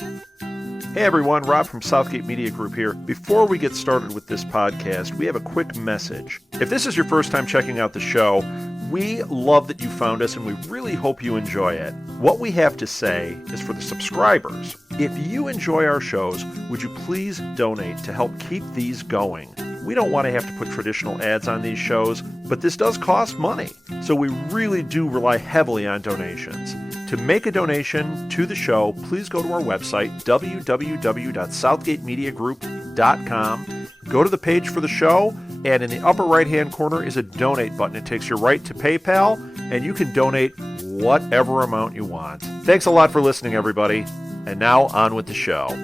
Hey everyone, Rob from Southgate Media Group here. Before we get started with this podcast, we have a quick message. If this is your first time checking out the show, we love that you found us and we really hope you enjoy it. What we have to say is for the subscribers. If you enjoy our shows, would you please donate to help keep these going? We don't want to have to put traditional ads on these shows, but this does cost money. So we really do rely heavily on donations. To make a donation to the show, please go to our website, www.southgatemediagroup.com. Go to the page for the show, and in the upper right-hand corner is a donate button. It takes you right to PayPal, and you can donate whatever amount you want. Thanks a lot for listening, everybody. And now, on with the show.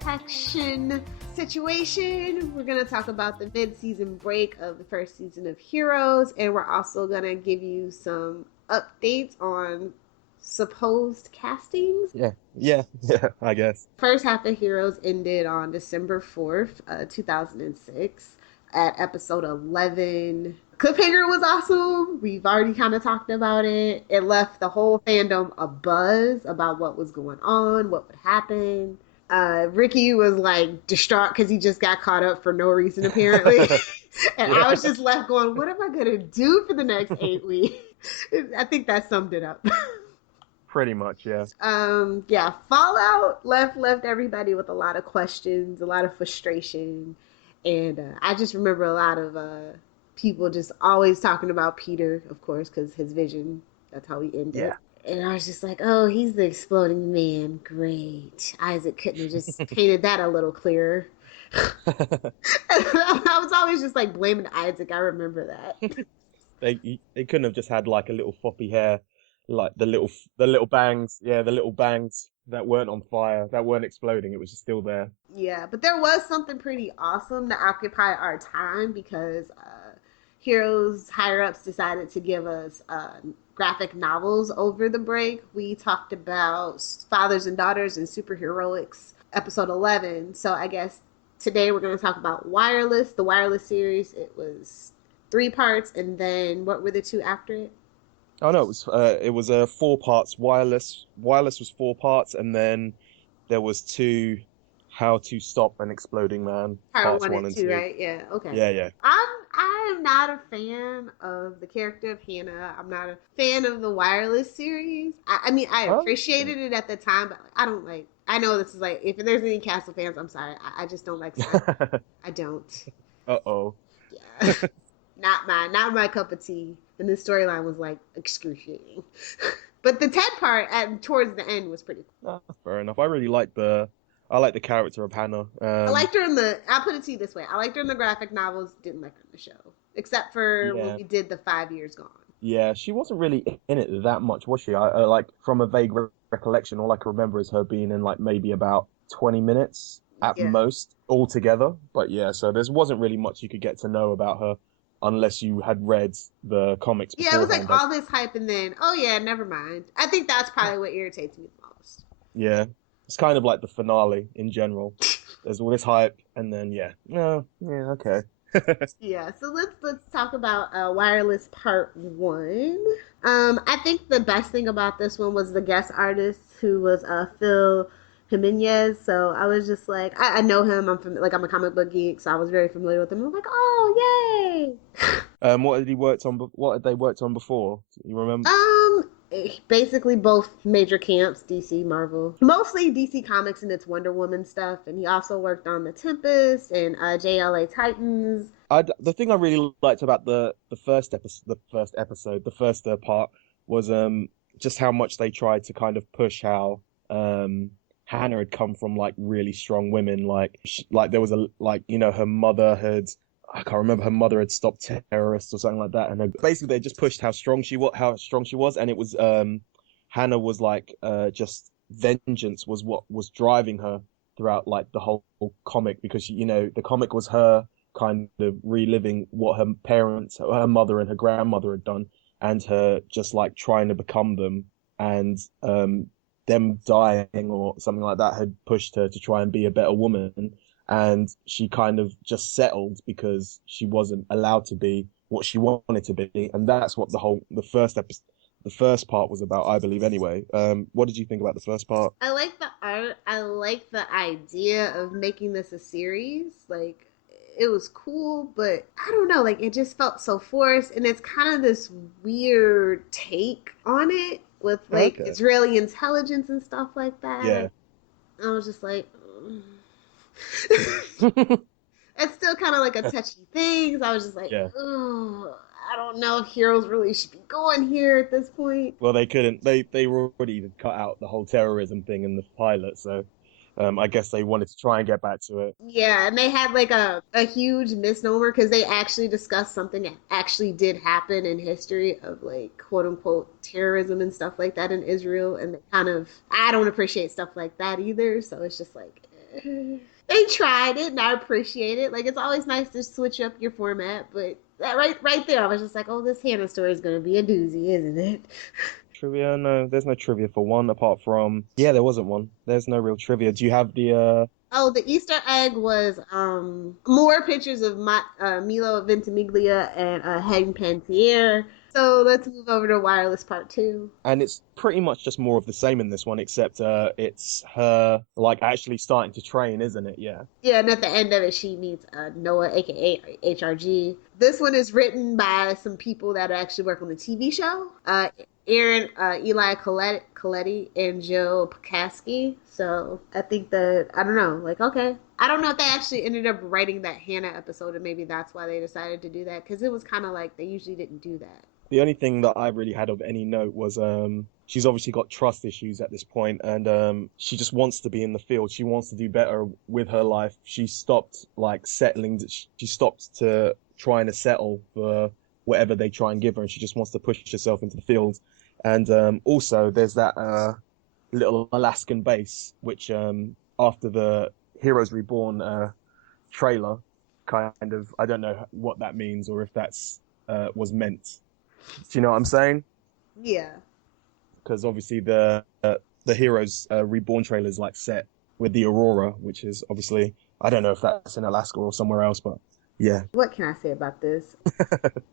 Detection situation. We're going to talk about the mid-season break of the first season of Heroes, and we're also going to give you some updates on supposed castings. Yeah, I guess. First half of Heroes ended on December 4th, 2006 at episode 11. Cliffhanger was awesome. We've already kind of talked about it. It left the whole fandom abuzz about what was going on, what would happen. Ricky was like distraught because he just got caught up for no reason apparently. And I was just left going, what am I going to do for the next 8 weeks? I think that summed it up. Pretty much, yeah. Fallout left everybody with a lot of questions, a lot of frustration. And I just remember a lot of people just always talking about Peter, of course, because his vision, that's how he ended. Yeah. And I was just like, oh, he's the exploding man. Great. Isaac couldn't have just painted that a little clearer. I was always just like blaming Isaac. I remember that. They couldn't have just had like a little floppy hair, like the little bangs. Yeah, the little bangs that weren't on fire, that weren't exploding. It was just still there. Yeah, but there was something pretty awesome to occupy our time because Heroes higher-ups decided to give us graphic novels over the break. We talked about Fathers and Daughters and Superheroics, episode 11. So I guess today we're going to talk about Wireless, the Wireless series. It was 3 parts, and then what were the 2 after it? Oh no, it was 4 parts. Wireless was 4 parts, and then there was 2 How to Stop an Exploding Man. Part 1 and 2, right? Yeah, okay. Yeah. I am not a fan of the character of Hannah. I'm not a fan of the Wireless series. I mean, I appreciated it at the time, but I don't like. I know this is like, if there's any Castle fans, I'm sorry. I just don't like Simon. I don't. Uh-oh. Yeah. Not my cup of tea. And the storyline was like excruciating. But the Ted part towards the end was pretty cool. Fair enough. I like the character of Hannah. I liked her I'll put it to you this way. I liked her in the graphic novels, didn't like her in the show. Except for when we did the 5 Years Gone. Yeah, she wasn't really in it that much, was she? I like, from a vague recollection, all I can remember is her being in like maybe about 20 minutes at most altogether. But yeah, so there wasn't really much you could get to know about her unless you had read the comics beforehand. Yeah, it was like all this hype and then, oh yeah, never mind. I think that's probably what irritates me the most. Yeah, it's kind of like the finale in general. There's all this hype and then okay. Yeah, so let's talk about Wireless Part 1. I think the best thing about this one was the guest artist who was Phil Jimenez. So I was just like, I know him. I'm a comic book geek, so I was very familiar with him. I was like, oh, yay! What had they worked on before? You remember? Basically both major camps, DC, Marvel. Mostly DC Comics and its Wonder Woman stuff. And he also worked on The Tempest and JLA Titans. The thing I really liked about the first part was just how much they tried to kind of push how Hannah had come from like really strong women. Like there was her mother had, I can't remember, her mother had stopped terrorists or something like that, and basically they just pushed how strong she was, and it was Hannah was like just vengeance was what was driving her throughout like the whole comic, because the comic was her kind of reliving what her parents, her mother and her grandmother had done, and her just like trying to become them, and them dying or something like that had pushed her to try and be a better woman. and she kind of just settled because she wasn't allowed to be what she wanted to be, and that's what the first part was about, I believe. Anyway, what did you think about the first part? I like the art. I like the idea of making this a series. Like, it was cool, but I don't know. Like, it just felt so forced, and it's kind of this weird take on it with like Okay. Israeli intelligence and stuff like that. Yeah. I was just like, it's still kind of like a touchy thing. So I was just like, Yeah. oh, I don't know if heroes really should be going here at this point. Well, they couldn't. They were already cut out the whole terrorism thing in the pilot, so I guess they wanted to try and get back to it. Yeah, and they had like a huge misnomer because they actually discussed something that actually did happen in history of like quote unquote terrorism and stuff like that in Israel. And they kind of, I don't appreciate stuff like that either. So it's just like, they tried it and I appreciate it. Like, it's always nice to switch up your format, but that right there, I was just like, oh, this Hannah story is going to be a doozy, isn't it? Trivia? No, there's no trivia for one apart from, yeah, there wasn't one. There's no real trivia. Do you have the Oh, the Easter egg was more pictures of Milo Ventimiglia and Hayden Panettiere. So let's move over to wireless part two. and it's pretty much just more of the same in this one, except it's her like actually starting to train, isn't it? Yeah. Yeah, and at the end of it, she meets Noah, aka HRG. This one is written by some people that actually work on the TV show. Aaron, Eli Coletti, and Joe Pakaski. So I think that, I don't know, like, okay. I don't know if they actually ended up writing that Hannah episode, and maybe that's why they decided to do that, because it was kind of like they usually didn't do that. The only thing that I really had of any note was she's obviously got trust issues at this point, and she just wants to be in the field. She wants to do better with her life. She stopped like settling. She stopped to trying to settle for whatever they try and give her, and she just wants to push herself into the field. And also, there's that little Alaskan base, which after the Heroes Reborn trailer, kind of, I don't know what that means or if that's was meant. Do you know what I'm saying? Yeah. Because obviously the Heroes Reborn trailer is like set with the Aurora, which is obviously, I don't know if that's in Alaska or somewhere else, but yeah. What can I say about this?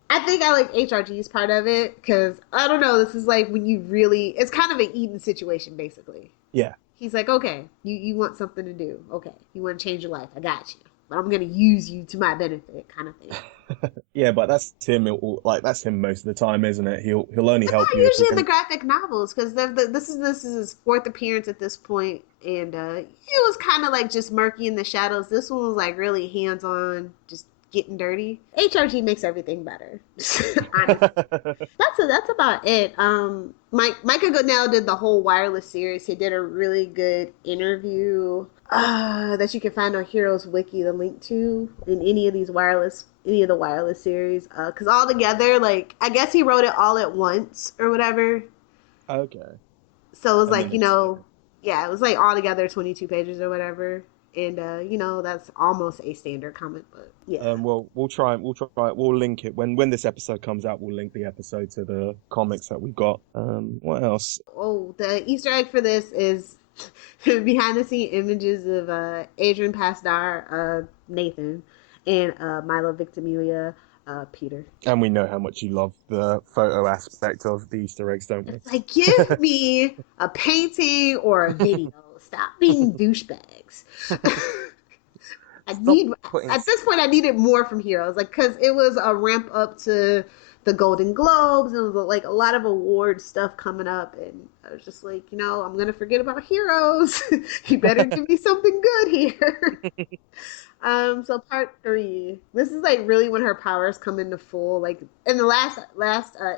I think I like HRG's part of it because, I don't know, this is like when you really, it's kind of an Eden situation, basically. Yeah. He's like, okay, you want something to do. Okay, you want to change your life. I got you. But I'm going to use you to my benefit, kind of thing. Yeah, but that's him. Like that's him most of the time, isn't it? He'll only It's help not you if he usually in the can. graphic novels because this is his fourth appearance at this point, and it was kind of like just murky in the shadows. This one was like really hands on, just getting dirty. HRG makes everything better. Honestly, that's about it. Micah Goodell did the whole wireless series. He did a really good interview that you can find on Heroes Wiki, the link to in any of the wireless series. Because all together, like, I guess he wrote it all at once or whatever. Okay. So it was I like, mean, it's, yeah, it was like all together 22 pages or whatever. And that's almost a standard comic book. Yeah. well, we'll link it when this episode comes out. We'll link the episode to the comics that we've got. What else? Oh, the Easter egg for this is behind the scene images of Adrian Pasdar, Nathan, and Milo Victimilia, Peter. And we know how much you love the photo aspect of the Easter eggs, don't we? It's like, give me a painting or a video. Stop being douchebags. At this point, I needed more from Heroes, like, because it was a ramp up to the Golden Globes, and it was like a lot of award stuff coming up, and I was just like, I'm gonna forget about Heroes. You better give me something good here. So part 3. This is like really when her powers come into full. Like in the last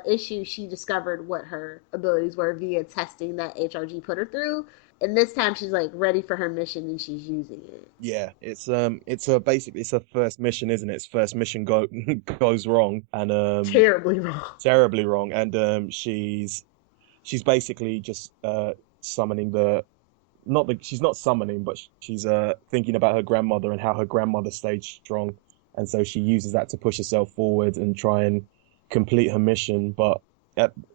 issue, she discovered what her abilities were via testing that HRG put her through. And this time she's like ready for her mission and she's using it. Yeah, it's basically it's her first mission, isn't it? Its first mission goes wrong, and Terribly wrong. terribly wrong, and she's basically just summoning she's not summoning, but she's thinking about her grandmother and how her grandmother stayed strong, and so she uses that to push herself forward and try and complete her mission. But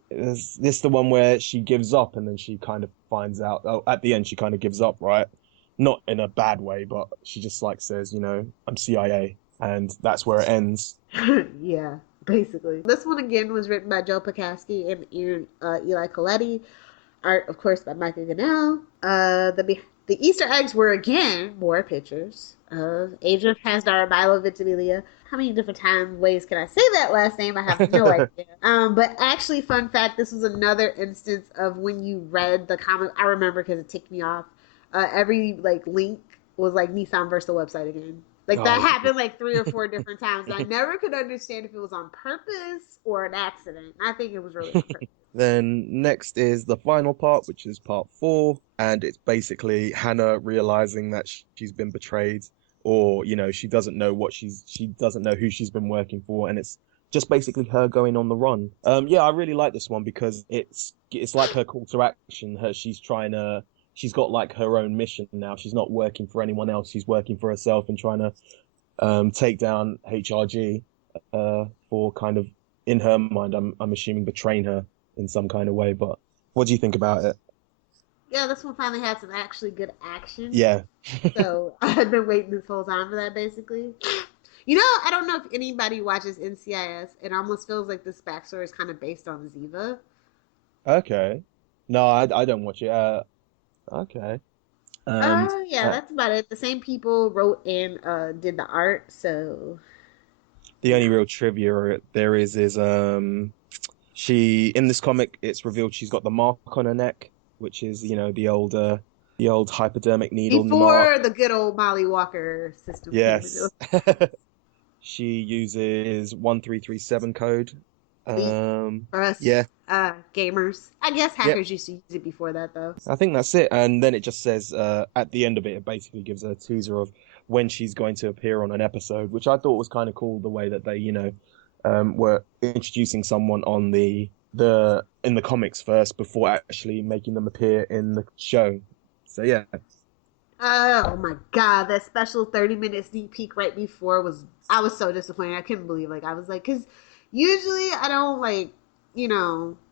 is this the one where she gives up and then she kind of finds out? Oh, at the end she kind of gives up, right? not in a bad way, but she just like says, you know, I'm CIA, and that's where it ends. Yeah, basically. This one again was written by Joe Pakaski and Eli Coletti. Art, of course, by Michael Ganell. The Easter eggs were again more pictures of Adrian Pasdar, Milo Ventimiglia. How many different ways can I say that last name? I have no idea. But actually, fun fact, this was another instance of when you read the comic. I remember because it ticked me off. Every like link was like Nissan versus the website again. Like that Oh, happened like 3 or 4 different times. I never could understand if it was on purpose or an accident. I think it was really on purpose. Then next is the final part, which is part 4, and it's basically Hannah realizing that she's been betrayed, or you know, she doesn't know she doesn't know who she's been working for, and it's just basically her going on the run. Yeah, I really like this one because it's like her call to action. She's got like her own mission now. She's not working for anyone else. She's working for herself and trying to take down HRG for kind of, in her mind, I'm assuming betraying her in some kind of way. But what do you think about it? Yeah, this one finally had some actually good action. Yeah. So I've been waiting this whole time for that, basically. You know, I don't know if anybody watches NCIS. It almost feels like this backstory is kind of based on Ziva. Okay. No, I don't watch it. Okay. And Yeah, that's about it. The same people wrote and did the art, so the only yeah. real trivia there is she, in this comic, it's revealed she's got the mark on her neck, which is, you know, the old hypodermic needle mark. Before the good old Molly Walker system came into Yes. She uses 1337 code. elite for us Yeah. gamers. I guess Yep. hackers used to use it before that, though. I think that's it. And then it just says at the end of it, it basically gives a teaser of when she's going to appear on an episode, which I thought was kind of cool, the way that they, you know, were introducing someone on the in the comics first before actually making them appear in the show. So yeah. Oh my god, that special 30-minute sneak peek right before I was so disappointed. I couldn't believe I was like, because usually I don't like,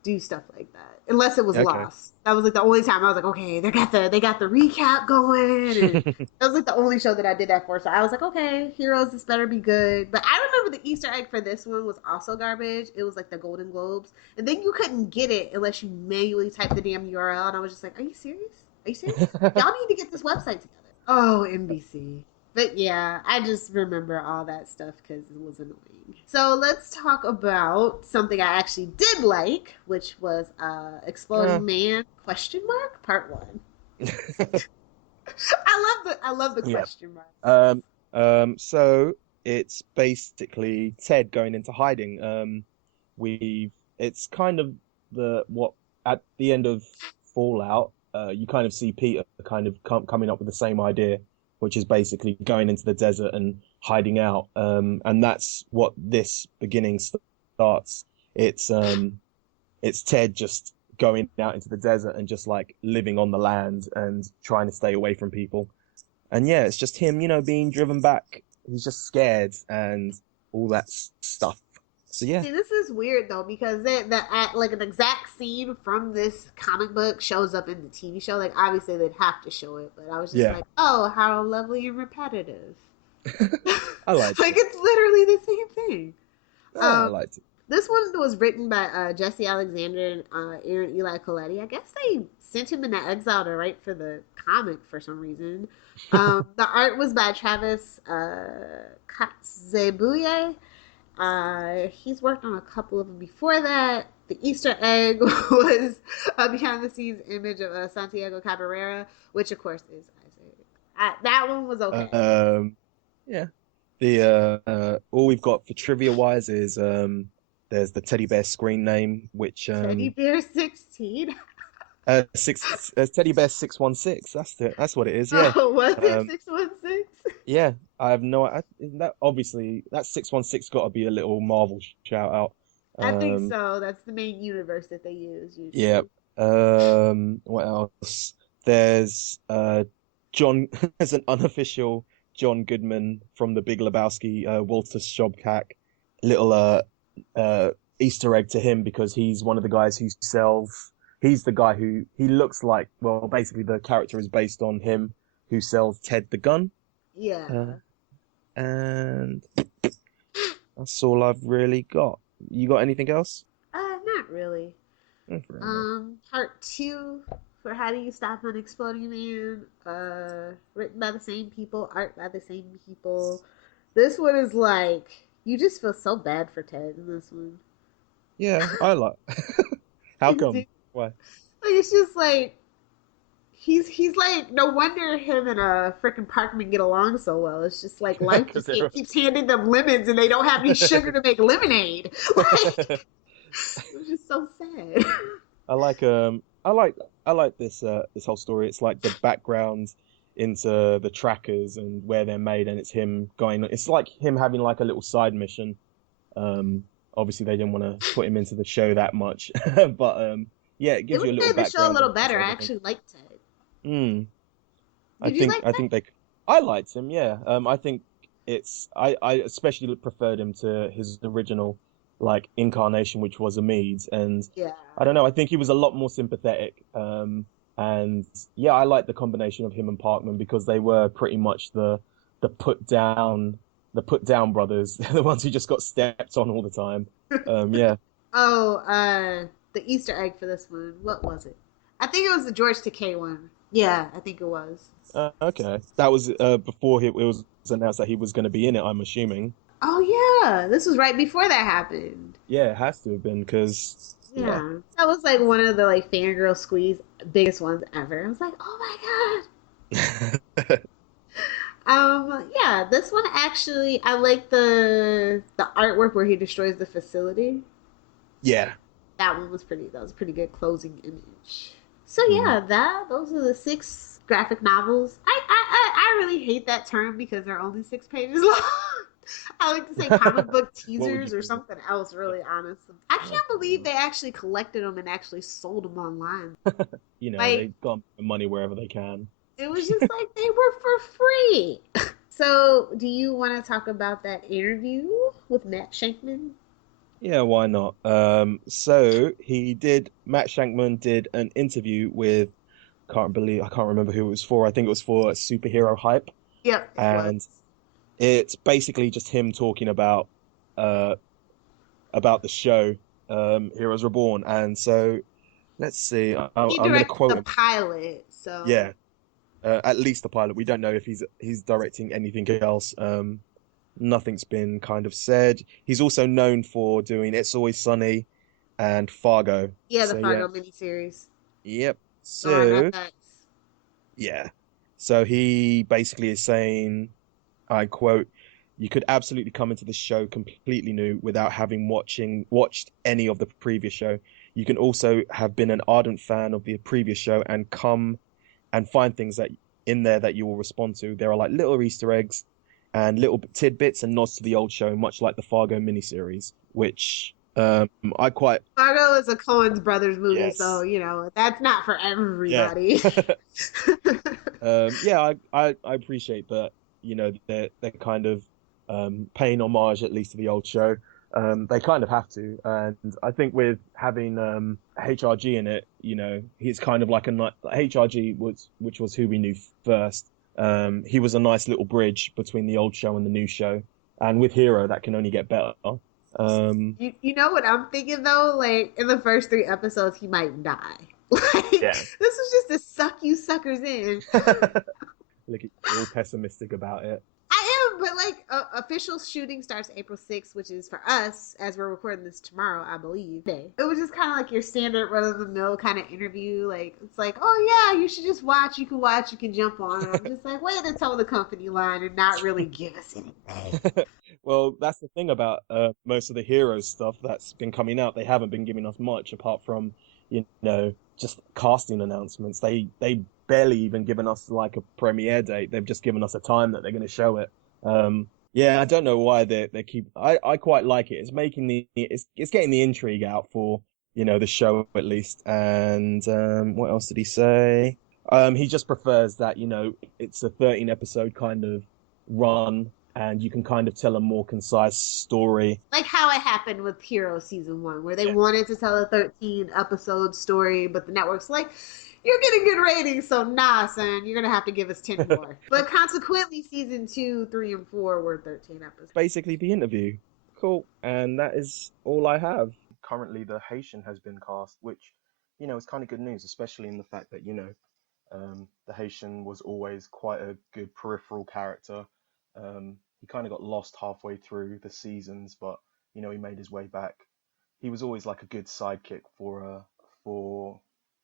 do stuff like that unless it was Okay. Lost. That was like the only time I was like, okay, they got the recap going, and that was like the only show that I did that for. So I was like, okay, Heroes, this better be good. But I remember the Easter egg for this one was also garbage. It was like the Golden Globes, and then you couldn't get it unless you manually typed the damn URL, and I was just like, are you serious? Are you serious? Y'all need to get this website together. Oh, NBC. But yeah, I just remember all that stuff because it was annoying. So let's talk about something I actually did like, which was Uh, Exploding Man part 1. I love the yeah. question mark. So it's basically Ted going into hiding. It's kind of what at the end of Fallout, you kind of see Peter kind of coming up with the same idea, which is basically going into the desert and hiding out. And that's what this beginning starts. It's Ted just going out into the desert and just like living on the land and trying to stay away from people. And yeah, it's just him, you know, being driven back. He's just scared and all that stuff. So yeah. See, this is weird though because like an exact scene from this comic book shows up in the TV show. Like obviously they'd have to show it, but I was just Yeah. like, oh, how lovely and repetitive. I liked Like it. it's literally the same thing. I liked it. This one was written by Jesse Alexander and Aaron Eli Coletti. I guess they sent him into exile to write for the comic for some reason. The art was by Travis Katzebuye. He's worked on a couple of them before that. The Easter egg was a behind the scenes image of Santiago Cabrera, which of course is Isaac. That one was okay. Yeah. The all we've got for trivia wise is there's the teddy bear screen name, which Teddy Bear 16. Teddy Bear 616. That's what it is. Yeah. Oh, was it 616? Yeah. I have no. That obviously that 616 got to be a little Marvel shout out. I think so. That's the main universe that they use usually. Yeah. What else? There's John. There's an unofficial John Goodman from The Big Lebowski. Walter Schobkak. Little Easter egg to him because he's one of the guys who sells. He's the guy who he looks like. Well, basically the character is based on him. who sells Ted the gun. Yeah. And that's all I've really got. You got anything else? Not really. Fair enough. Part two for How Do You Stop an Exploding Man? Written by the same people, art by the same people. This one is like you just feel so bad for Ted in this one. Yeah, I like. How Like, come? dude, Why? like it's just like he's like no wonder him and frickin' Parkman get along so well. It's just like life Because just they're. keeps handing them lemons and they don't have any sugar to make lemonade. Like it was just so sad. I like I like this whole story. It's like the background into the trackers and where they're made, and it's him going. It's like him having like a little side mission. Um, Obviously they didn't want to put him into the show that much, but yeah, it It gives would you a little made the show a background little into better. I everything. actually liked it. Mm. I Did you think like I that? think they. I liked him. Yeah. I think I especially preferred him to his original like incarnation, which was Amid, and Yeah. I don't know. I think he was a lot more sympathetic. And yeah, I like the combination of him and Parkman because they were pretty much the put down the put down brothers, the ones who just got stepped on all the time. Yeah. Oh, the Easter egg for this one. What was it? I think it was the George Takei one. Yeah, I think it was. Okay. That was before it was announced that he was going to be in it. I'm assuming. Oh yeah, this was right before that happened. Yeah, it has to have been because yeah. Yeah, that was like one of the like fangirl squeeze biggest ones ever. I was like, oh my god. Yeah, this one actually, I like the artwork where he destroys the facility. Yeah. That one was pretty. That was a pretty good closing image. So Mm. yeah, those are the six graphic novels. I really hate that term because they're only 6 pages long. I like to say comic book What would you teasers or call them? something else. Really honest. I can't believe they actually collected them and actually sold them online. You know, Like they got money wherever they can. it was just like they were for free. So, do you want to talk about that interview with Matt Shankman? Yeah, why not? So Matt Shankman did an interview with, I can't remember who it was for. I think it was for Superhero Hype. Yep, it was. And it's basically just him talking uh, about the show, Heroes Reborn. And so, let's see, He I'm going to directed quote the him. pilot, so Yeah, at least the pilot. We don't know if he's directing anything else. Nothing's been kind of said. He's also known for doing It's Always Sunny and Fargo. yeah, the So yeah, Fargo miniseries. yep. Darn So FX. yeah, so he basically is saying, I quote, "You could absolutely come into this show completely new without having watched any of the previous show. You can also have been an ardent fan of the previous show and come and find things that in there that you will respond to. There are like little Easter eggs and little tidbits and nods to the old show, much like the Fargo miniseries, which I quite Fargo is a Coen's brothers movie, so yes, you know that's not for yeah, everybody. yeah, I appreciate that. You know, they're kind of paying homage at least to the old show. They kind of have to, and I think with having HRG in it, you know, he's kind of like HRG which was who we knew first. He was a nice little bridge between the old show and the new show, and with Hero, that can only get better. Um, You know what I'm thinking though? Like in the first 3 episodes, he might die. Like yeah. this was just to suck you suckers in. Look, you're all pessimistic about it. I am, but like official shooting starts April 6th, which is for us as we're recording this tomorrow, I believe. It was just kind of like your standard run of the mill kind of interview. Like it's like, oh yeah, you should just watch. You can watch. You can jump on. And I'm just like, way to toe the company line and not really give us anything. Well, that's the thing about most of the Heroes stuff that's been coming out. They haven't been giving us much apart from, you know, just casting announcements. They barely even given us like a premiere date. They've just given us a time that they're going to show it. Yeah, I don't know why they keep. I quite like it. It's making it's getting the intrigue out for, you know, the show at least. And what else did he say? He just prefers that, you know, it's a 13 episode kind of run and you can kind of tell a more concise story. Like how it happened with Hero season 1, where they Yeah. wanted to tell a 13 episode story, but the network's like, You're getting good ratings, so nah, son, you're gonna have to give us 10 more. But consequently, season 2, 3, and 4 were 13 episodes. Basically, the interview. Cool. And that is all I have. Currently, the Haitian has been cast, which, is kind of good news, especially in the fact that, the Haitian was always quite a good peripheral character. He kind of got lost halfway through the seasons, but, he made his way back. He was always like a good sidekick for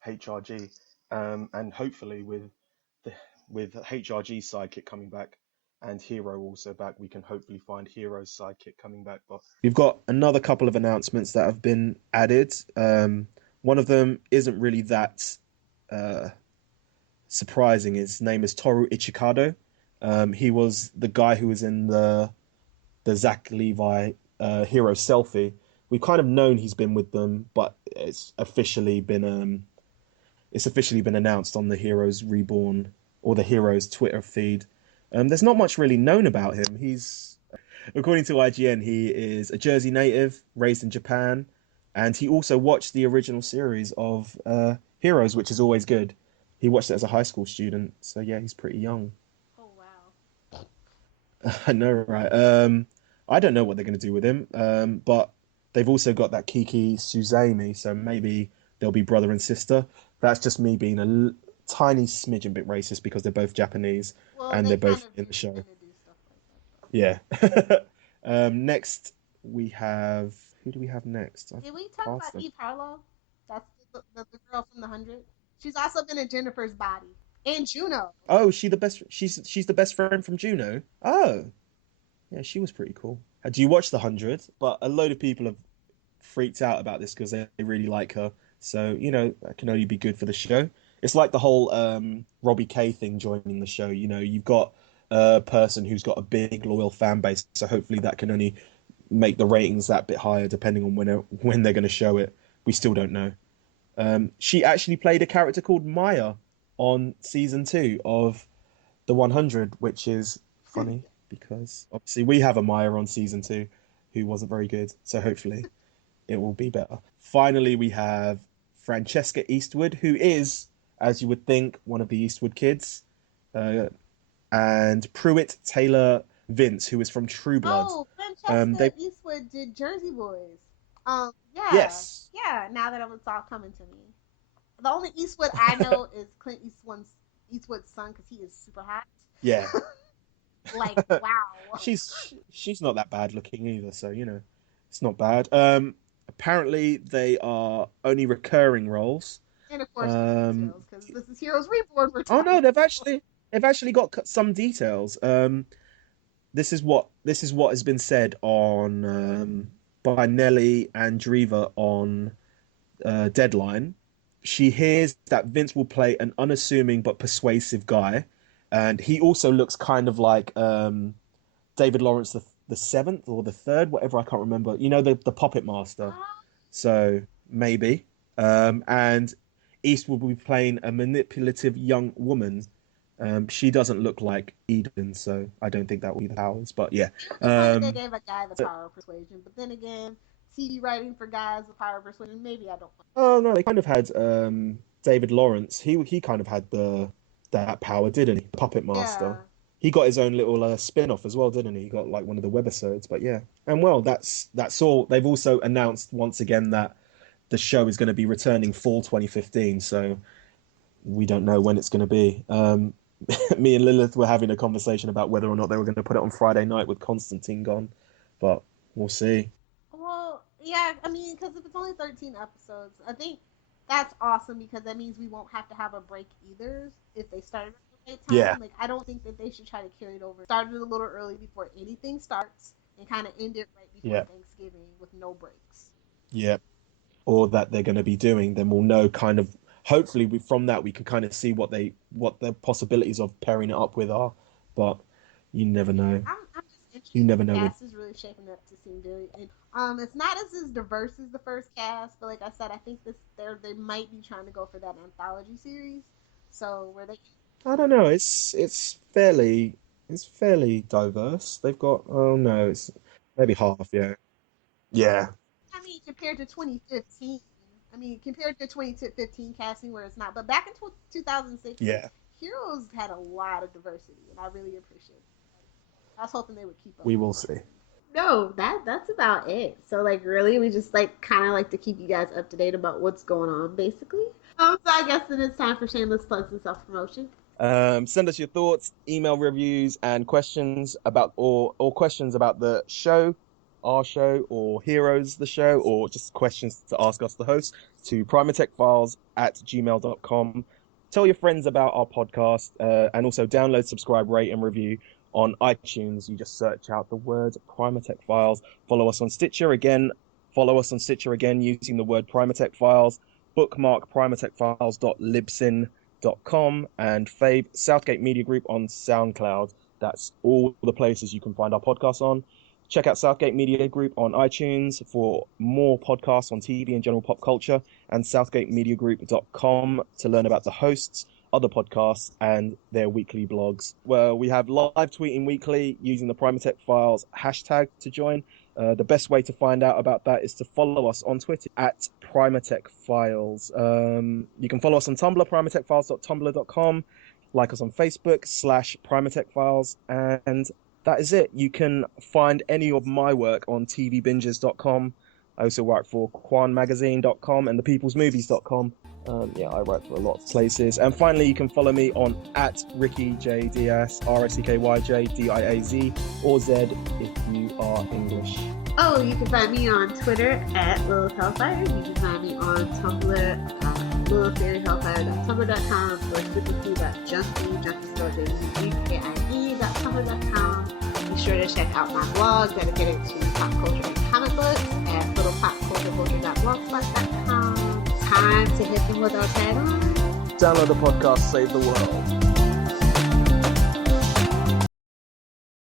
HRG. And hopefully the, with HRG's sidekick coming back, and Hero also back, we can hopefully find Hero's sidekick coming back. But we've got another couple of announcements that have been added. One of them isn't really that surprising. His name is Toru Ichikado. He was the guy who was in the Zach Levi Hero Selfie. We've kind of known he's been with them, but it's officially been announced on the Heroes Reborn or the Heroes Twitter feed. There's not much really known about him. He's, according to IGN, he is a Jersey native, raised in Japan, and he also watched the original series of Heroes, which is always good. He watched it as a high school student, so yeah, he's pretty young. Oh, wow. I know, right? I don't know what they're going to do with him, but they've also got that Kiki Suzami, so maybe they'll be brother and sister. That's just me being a tiny smidgen bit racist because they're both Japanese and they're both in the show. Yeah. Next, we have... Who do we have next? Did we talk about Eve Harlow? That's the girl from the 100. She's also been in Jennifer's Body and Juno. Oh, she's the best friend from Juno. Oh, yeah, she was pretty cool. Do you watch the 100? But a load of people have freaked out about this because they really like her. So that can only be good for the show. It's like the whole Robbie Kay thing joining the show. You've got a person who's got a big loyal fan base, so hopefully that can only make the ratings that bit higher, depending on when they're going to show it. We still don't know. She actually played a character called Maya on season 2 of the 100, which is funny because obviously we have a Maya on season 2 who wasn't very good. So hopefully it will be better. Finally, we have Francesca Eastwood, who is, as you would think, one of the Eastwood kids, and Pruitt Taylor Vince, who is from True Blood. Oh, Francesca Eastwood did Jersey Boys. Yeah. Yes. Yeah, now that it's all coming to me. The only Eastwood I know is Clint Eastwood's son, because he is super hot. Yeah. Like, wow. She's not that bad looking either, so it's not bad. Apparently they are only recurring roles. And of course, details, because this is Heroes Reborn. Oh no, they've actually got some details. This is what has been said on by Nelly Andreeva on Deadline. She hears that Vince will play an unassuming but persuasive guy, and he also looks kind of like David Lawrence the seventh or the third, whatever, I can't remember. The Puppet Master. So maybe. And East will be playing a manipulative young woman. She doesn't look like Eden, so I don't think that will be the powers. But yeah, they gave a guy the power of persuasion, but then again, TV writing for guys with power of persuasion, maybe I don't. Oh no, they kind of had David Lawrence. He kind of had that power, didn't he? Puppet Master. Yeah. He got his own little spin-off as well, didn't he? He got like one of the webisodes. But yeah, and well, that's all. They've also announced once again that the show is going to be returning fall 2015. So we don't know when it's going to be. Me and Lilith were having a conversation about whether or not they were going to put it on Friday night with Constantine gone, but we'll see. Well, yeah, I mean, because if it's only 13 episodes, I think that's awesome because that means we won't have to have a break either if they started at the right time. Yeah. Like, I don't think that they should try to carry it over. Started a little early before anything starts and kind of end it right before Thanksgiving with no breaks. Yeah. Or that they're going to be doing, then we'll know kind of. Hopefully, from that we can kind of see what the possibilities of pairing it up with are, but you never know. I'm just interested. You never know. The cast is really shaping up to seem very. It's not as diverse as the first cast, but like I said, I think they might be trying to go for that anthology series. So where they. I don't know. It's fairly diverse. They've got it's maybe half. Yeah. Yeah. I mean, compared to 2015. I mean, compared to 2015 casting where it's not, but back in 2006, Yeah. Heroes had a lot of diversity, and I really appreciate it. I was hoping they would keep up. We will see. No, that's about it. So like really we just like kind of like to keep you guys up to date about what's going on basically. So I guess then it's time for shameless plugs and self-promotion. Send us your thoughts, email reviews, and questions about or questions about the show, our show, or Heroes the show, or just questions to ask us the host to primatechfiles@gmail.com. Tell your friends about our podcast, and also download, subscribe, rate, and review on iTunes. You just search out the word Primatech Files. Follow us on Stitcher again. Using the word Primatech Files. Bookmark primatechfiles.libsyn.com and fave Southgate Media Group on SoundCloud. That's all the places you can find our podcasts on. Check out Southgate Media Group on iTunes for more podcasts on TV and general pop culture, and southgatemediagroup.com to learn about the hosts, other podcasts, and their weekly blogs. Well, we have live tweeting weekly using the Primatech Files hashtag to join. The best way to find out about that is to follow us on Twitter at Primatech Files. You can follow us on Tumblr, primatechfiles.tumblr.com. Like us on Facebook /Primatech Files, and that is it. You can find any of my work on tvbinges.com. I also write for quanmagazine.com and thepeoplesmovies.com. I write for a lot of places. And finally, you can follow me on at Ricky J Diaz, RICKYJ or Z if you are English. Oh, you can find me on Twitter at Lilith Hellfire. You can find me on Tumblr, LilithFairyHellfire.tumblr.com, or superfood.junkie, junkie.tumblr.com. Be sure to check out my blog dedicated to pop culture and comic books at littlepopculture.blogspot.com. Time to hit them with our tagline. Download the podcast, save the world.